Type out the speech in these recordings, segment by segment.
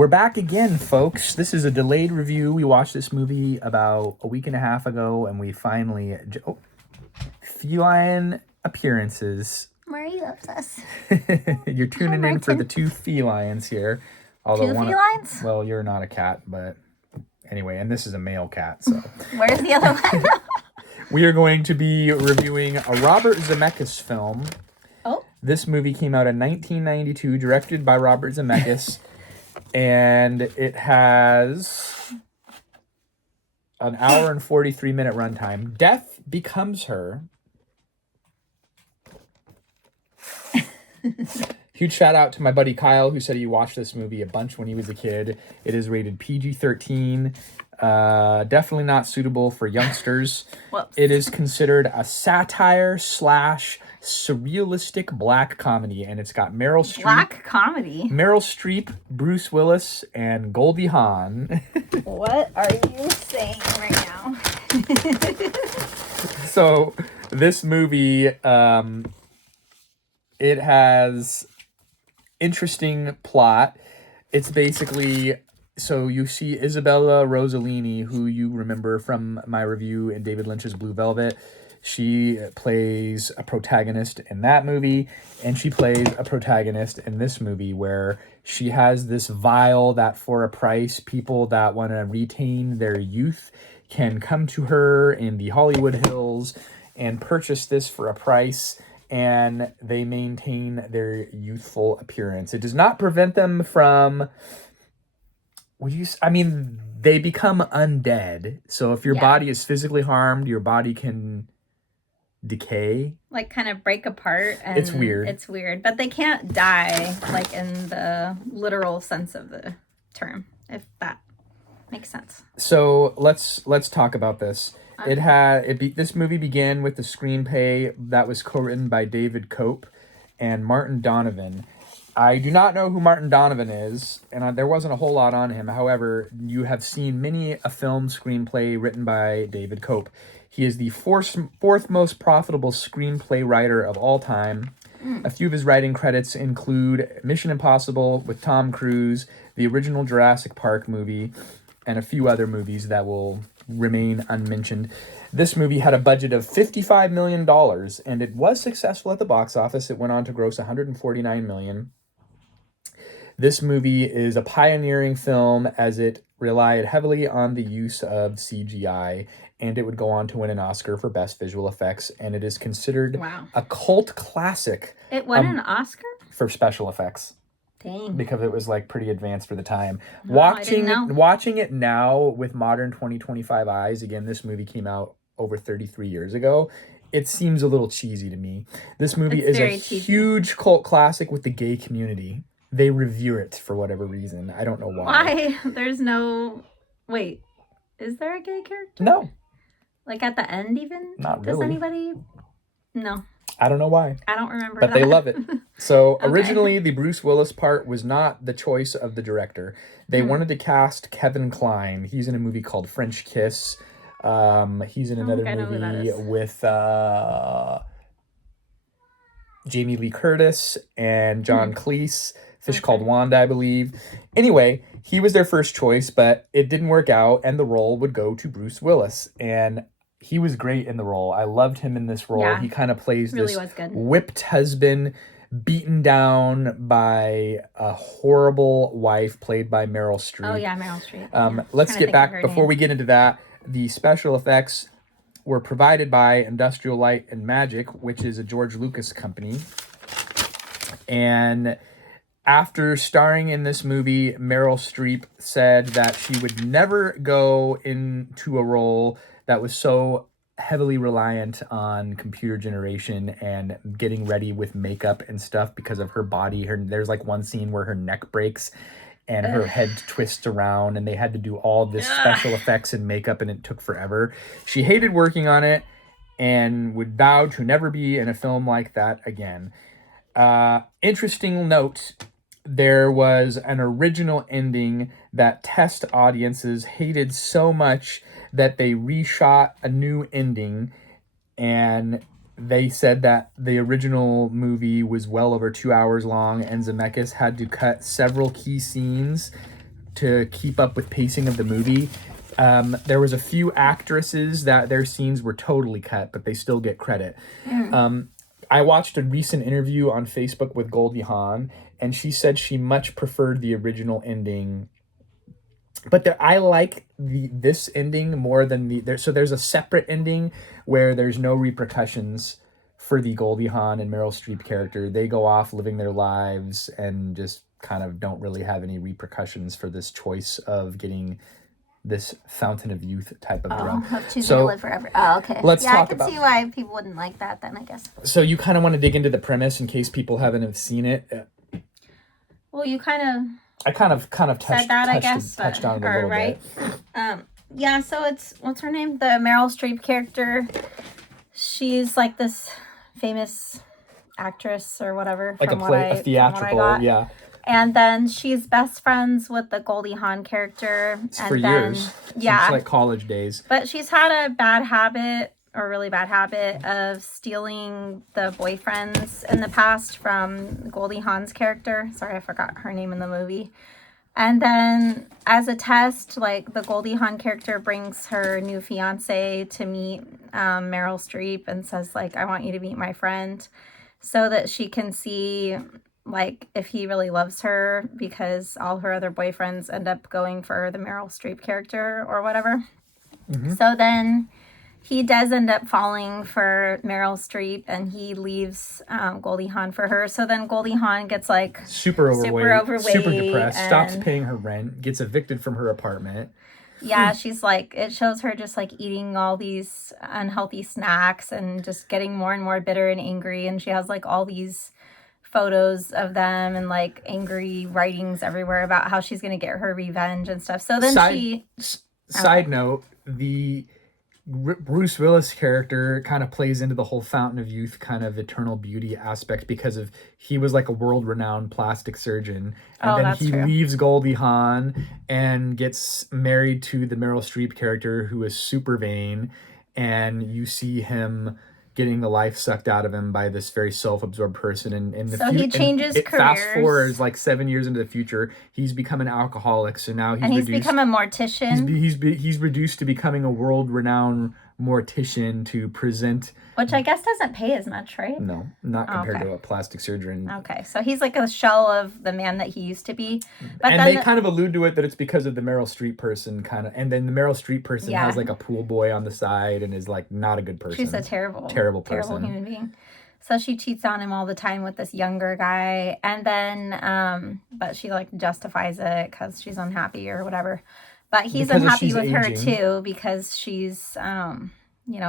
We're back again, folks. This is a delayed review. We watched this movie about a week and a half ago, and we finally... feline appearances. Murray loves us. You're tuning in for the two felines here. Although felines? Well, you're not a cat, but anyway, and this is a male cat, so... Where's the other one? We are going to be reviewing a Robert Zemeckis film. Oh. This movie came out in 1992, directed by Robert Zemeckis, and it has an hour and 43-minute runtime. Death Becomes Her. Huge shout out to my buddy Kyle, who said he watched this movie a bunch when he was a kid. It is rated PG-13. Definitely not suitable for youngsters. Whoops. It is considered a satire / surrealistic black comedy, and it's got Meryl Streep, Bruce Willis, and Goldie Hawn. What are you saying right now? So this movie, it has interesting plot. It's basically, so you see Isabella Rossellini, who you remember from my review in David Lynch's Blue Velvet. She plays a protagonist in that movie, and she plays a protagonist in this movie where she has this vial that for a price, people that want to retain their youth can come to her in the Hollywood Hills and purchase this for a price, and they maintain their youthful appearance. It does not prevent them from... they become undead. So if your body is physically harmed, your body can decay. Like kind of break apart. And it's weird. It's weird. But they can't die, like in the literal sense of the term, if that makes sense. So let's talk about this. This movie began with the screenplay that was co-written by David Cope and Martin Donovan. I do not know who Martin Donovan is, and there wasn't a whole lot on him. However, you have seen many a film screenplay written by David Cope. He is the fourth most profitable screenplay writer of all time. A few of his writing credits include Mission Impossible with Tom Cruise, the original Jurassic Park movie, and a few other movies that will remain unmentioned. This movie had a budget of $55 million, and it was successful at the box office. It went on to gross $149 million. This movie is a pioneering film as it relied heavily on the use of CGI, and it would go on to win an Oscar for Best Visual Effects, and it is considered a cult classic. It won an Oscar? For special effects. Dang. Because it was like pretty advanced for the time. No, Watching it now with modern 2025 eyes, again, this movie came out over 33 years ago. It seems a little cheesy to me. This movie is a huge cult classic with the gay community. They revere it for whatever reason. I don't know why. Why? There's no... Wait. Is there a gay character? No. Like at the end even? Not really. Does anybody... No. I don't know why. I don't remember But that. they love it. So originally, the Bruce Willis part was not the choice of the director. They wanted to cast Kevin Kline. He's in a movie called French Kiss. He's in another movie with Jamie Lee Curtis and John Cleese. Fish Called Wanda, I believe. Anyway, he was their first choice, but it didn't work out, and the role would go to Bruce Willis. And he was great in the role. I loved him in this role. Yeah, he kind of plays really this whipped husband, beaten down by a horrible wife played by Meryl Streep. Oh, yeah, Meryl Streep. Let's get back, before we get into that, the special effects were provided by Industrial Light and Magic, which is a George Lucas company. And after starring in this movie, Meryl Streep said that she would never go into a role that was so heavily reliant on computer generation and getting ready with makeup and stuff because of her body. There's like one scene where her neck breaks and her head twists around, and they had to do all this special effects and makeup, and it took forever. She hated working on it and would vow to never be in a film like that again. Interesting note, there was an original ending that test audiences hated so much that they reshot a new ending, and they said that the original movie was well over 2 hours long, and Zemeckis had to cut several key scenes to keep up with pacing of the movie. There was a few actresses that their scenes were totally cut, but they still get credit. I watched a recent interview on Facebook with Goldie Hawn, and she said she much preferred the original ending. But I like this ending more than so there's a separate ending where there's no repercussions for the Goldie Hawn and Meryl Streep character. They go off living their lives and just kind of don't really have any repercussions for this choice of getting this fountain of youth type of drug. Of choosing to live forever. Oh, okay. Let's talk I can see why people wouldn't like that then, I guess. So you kind of want to dig into the premise in case people haven't seen it. Well, you I kind of touched that, I guess, touched on it a little bit. Yeah, so it's, what's her name? The Meryl Streep character. She's like this famous actress or whatever. Like a theatrical, yeah. And then she's best friends with the Goldie Hawn character. For years. Yeah. Since like college days. But she's had a bad habit, or really bad habit, of stealing the boyfriends in the past from Goldie Hawn's character. Sorry, I forgot her name in the movie. And then as a test, like, the Goldie Hawn character brings her new fiance to meet Meryl Streep and says, like, I want you to meet my friend, so that she can see, like, if he really loves her, because all her other boyfriends end up going for the Meryl Streep character or whatever. Mm-hmm. So then he does end up falling for Meryl Streep, and he leaves Goldie Hawn for her. So then Goldie Hawn gets like super overweight, super depressed, stops paying her rent, gets evicted from her apartment. Yeah, she's like, it shows her just like eating all these unhealthy snacks and just getting more and more bitter and angry. And she has like all these photos of them and like angry writings everywhere about how she's going to get her revenge and stuff. So then Side note, the Bruce Willis character kind of plays into the whole fountain of youth kind of eternal beauty aspect, because he was like a world-renowned plastic surgeon, and then he leaves Goldie Hawn and gets married to the Meryl Streep character, who is super vain, and you see him getting the life sucked out of him by this very self-absorbed person. And he changes careers. Fast forwards like 7 years into the future, he's become an alcoholic. So now he's become a mortician. He's reduced to becoming a world-renowned mortician to present, which I guess doesn't pay as much, right? No, not compared to a plastic surgeon. Okay, so he's like a shell of the man that he used to be. But and they kind of allude to it that it's because of the Meryl Streep person, kind of, and then the Meryl Streep person has like a pool boy on the side and is like not a good person. She's a terrible person, human being. So she cheats on him all the time with this younger guy, and then but she like justifies it because she's unhappy or whatever. But he's unhappy with her too, because she's,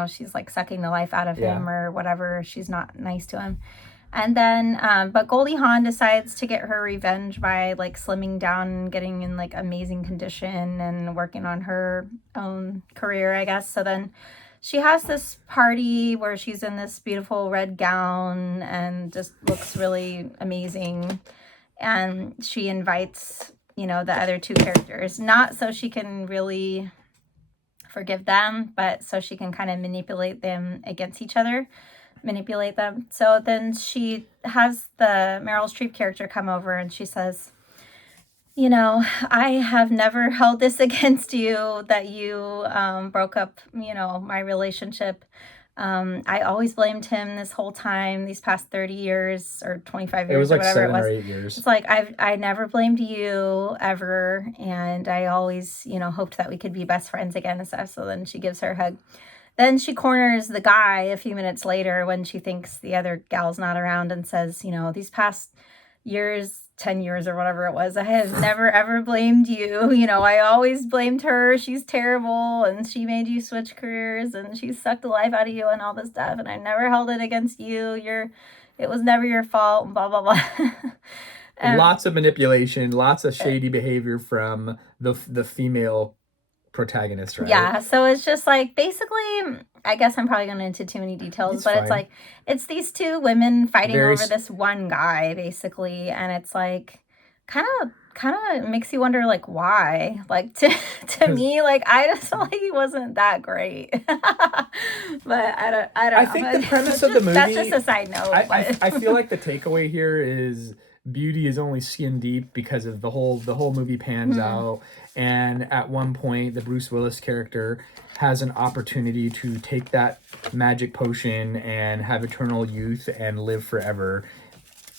she's like sucking the life out of him or whatever. She's not nice to him. And then, but Goldie Hawn decides to get her revenge by like slimming down and getting in like amazing condition and working on her own career, I guess. So then she has this party where she's in this beautiful red gown and just looks really amazing. And she invites the other two characters, not so she can really forgive them, but so she can kind of manipulate them. So then she has the Meryl Streep character come over and she says, I have never held this against you, that you broke up, my relationship. I always blamed him this whole time, these past 30 years or 25 years. It was like or whatever 7 or 8 years. It's like, I never blamed you ever. And I always, hoped that we could be best friends again and stuff. So then she gives her a hug. Then she corners the guy a few minutes later when she thinks the other gal's not around and says, these past years, 10 years or whatever it was, I have never ever blamed you. I always blamed her. She's terrible and she made you switch careers and she sucked the life out of you and all this stuff. And I never held it against you. It was never your fault, blah, blah, blah. Lots of manipulation, lots of shady behavior from the female protagonist, right? Yeah, so it's just like, basically, I guess I'm probably going into too many details, but fine. It's like, it's these two women fighting over this one guy, basically, and it's like, kind of makes you wonder, like, why? Like, to me, like, I just felt like he wasn't that great. But I don't know. I think the premise of the movie... That's just a side note. I feel like the takeaway here is beauty is only skin deep because of the whole movie pans out, and at one point the Bruce Willis character has an opportunity to take that magic potion and have eternal youth and live forever,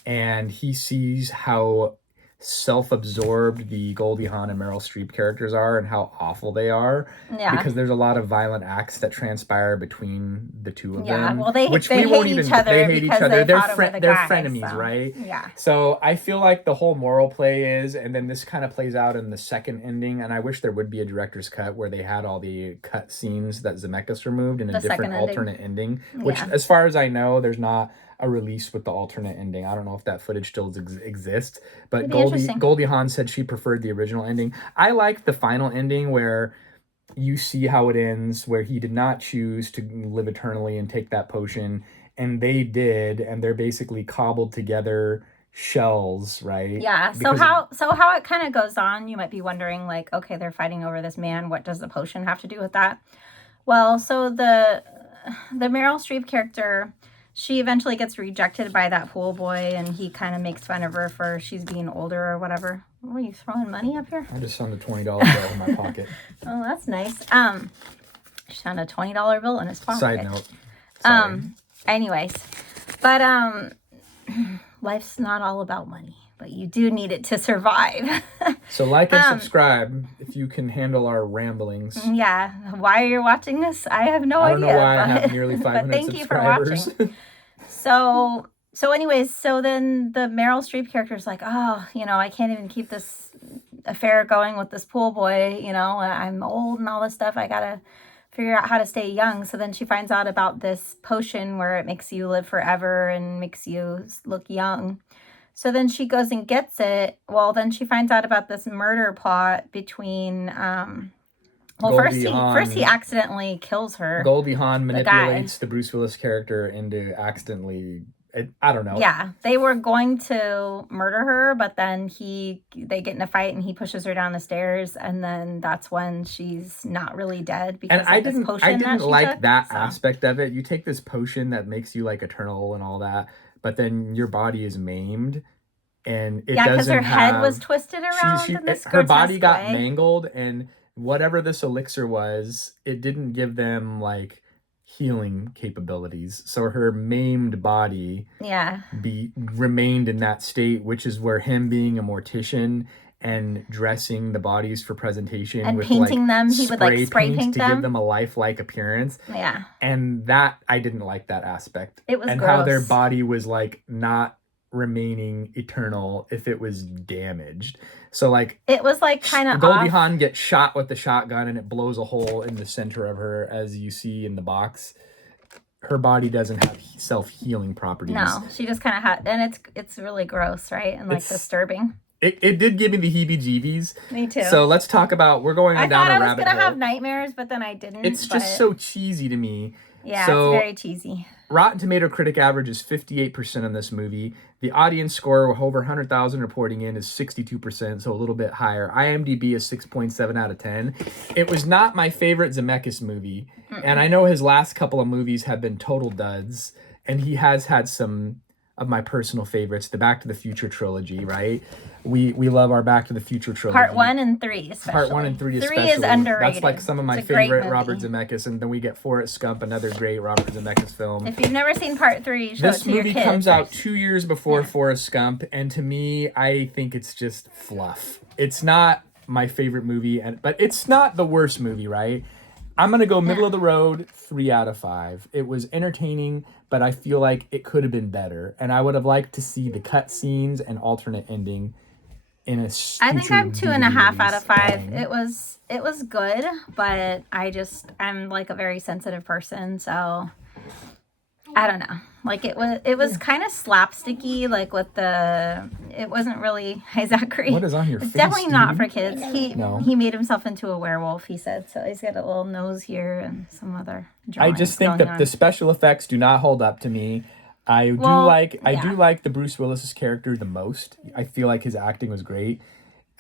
and he sees how self-absorbed the Goldie Hawn and Meryl Streep characters are and how awful they are, because there's a lot of violent acts that transpire between the two of them. Well, they hate each other. They hate each other. They're frenemies, right? Yeah. So I feel like the whole moral play is, and then this kind of plays out in the second ending, and I wish there would be a director's cut where they had all the cut scenes that Zemeckis removed in a different alternate ending, which as far as I know, there's not a release with the alternate ending. I don't know if that footage still exists, but Goldie Hawn said she preferred the original ending. I like the final ending where you see how it ends, where he did not choose to live eternally and take that potion, and they did, and they're basically cobbled together shells, right? Yeah. So how it kind of goes on, you might be wondering, like, okay, they're fighting over this man. What does the potion have to do with that? Well, so the Meryl Streep character, she eventually gets rejected by that pool boy, and he kind of makes fun of her for she's being older or whatever. What, are you throwing money up here? I just found a $20 bill in my pocket. Oh, that's nice. She found a $20 bill in his pocket. Side note. Sorry. Anyways, but life's not all about money, but you do need it to survive. So like and subscribe if you can handle our ramblings. Yeah. Why you're watching this, I have no idea. I don't know why I have nearly 500 thank subscribers. You for watching. So anyways, so then the Meryl Streep character is like, oh, I can't even keep this affair going with this pool boy. I'm old and all this stuff. I gotta figure out how to stay young. So then she finds out about this potion where it makes you live forever and makes you look young. So then she goes and gets it. Well, then she finds out about this murder plot between, first he accidentally kills her. Goldie Hawn manipulates the Bruce Willis character into accidentally, I don't know. Yeah, they were going to murder her, but then they get in a fight and he pushes her down the stairs, and then that's when she's not really dead because of this potion I didn't like took, that aspect of it. You take this potion that makes you like eternal and all that, but then your body is maimed, and it doesn't because her head was twisted around. Her body got mangled, and whatever this elixir was, it didn't give them like healing capabilities. So her maimed body remained in that state, which is where him being a mortician and dressing the bodies for presentation and with painting them, he would like spray paint to them give them a lifelike appearance. Yeah. And that, I didn't like that aspect. It was and gross. How their body was like not remaining eternal if it was damaged. So like it was like kind of Goldie Hawn gets shot with the shotgun and it blows a hole in the center of her, as you see in the box. Her body doesn't have self-healing properties. No, she just kind of had, and it's really gross, right? And like disturbing. It did give me the heebie-jeebies. Me too. So let's talk about, we're going down a rabbit hole. I thought I was going to have nightmares, but then I didn't. It's just so cheesy to me. Yeah, it's very cheesy. Rotten Tomato critic average is 58% on this movie. The audience score, with over 100,000 reporting in, is 62%, so a little bit higher. IMDb is 6.7 out of 10. It was not my favorite Zemeckis movie, and I know his last couple of movies have been total duds, and he has had some of my personal favorites, the Back to the Future trilogy, right? We love our Back to the Future trilogy. Part 1 and 3 especially. Part 1 and 3 especially. 3 is underrated. That's like some of my favorite Robert Zemeckis, and then we get Forrest Gump, another great Robert Zemeckis film. If you've never seen Part 3, show it to your kids. This movie comes out 2 years before Forrest Gump, and to me, I think it's just fluff. It's not my favorite movie, but it's not the worst movie, right? I'm going to go middle of the road, 3 out of 5. It was entertaining, but I feel like it could have been better. And I would have liked to see the cut scenes and alternate ending in a I think I'm 2.5 out of 5. It was good, but I'm like a very sensitive person, so I don't know. Like it was kind of slapsticky, like with it wasn't really, hi Zachary. What is on your face? It's definitely dude? not for kids. He made himself into a werewolf, he said. So he's got a little nose here and some other drawings. I just think that the special effects do not hold up to me. I do like the Bruce Willis character the most. I feel like his acting was great.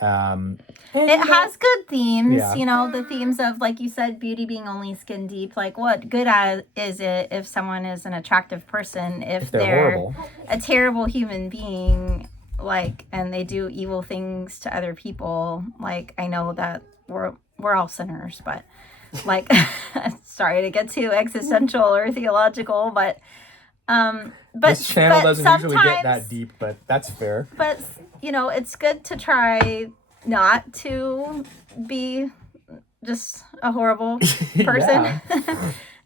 It has good themes, the themes of, like you said, beauty being only skin deep. Like, what good is it if someone is an attractive person if they're horrible, a terrible human being? like, and they do evil things to other people, like, I know that we're all sinners, but like, sorry to get too existential or theological, but this channel doesn't usually get that deep, but that's fair. But it's good to try not to be just a horrible person.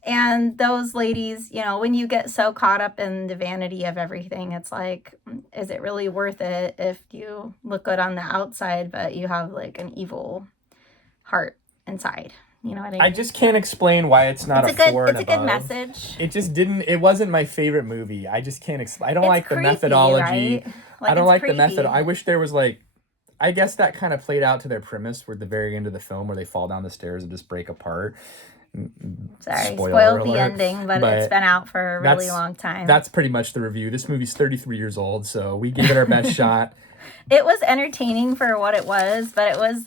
And those ladies, when you get so caught up in the vanity of everything, it's like, is it really worth it if you look good on the outside, but you have like an evil heart inside? You know what I mean? I just can't explain why it's not it's a good message. It just didn't. It wasn't my favorite movie. I just can't explain. I don't like the methodology. Right? Like, I don't like the method. I wish there was like. I guess that kind of played out to their premise, where the very end of the film, where they fall down the stairs and just break apart. Sorry, spoiled the ending, but it's been out for a really long time. That's pretty much the review. This movie's 33 years old, so we gave it our best shot. It was entertaining for what it was, but it was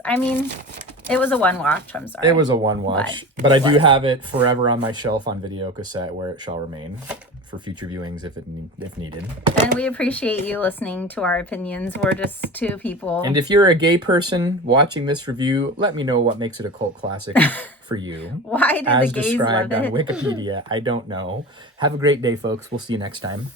a one watch. I'm sorry. It was a one watch, but I do have it forever on my shelf on video cassette, where it shall remain for future viewings if needed. And we appreciate you listening to our opinions. We're just two people. And if you're a gay person watching this review, let me know what makes it a cult classic for you. Why do the gays love it? As described on Wikipedia. I don't know. Have a great day, folks. We'll see you next time.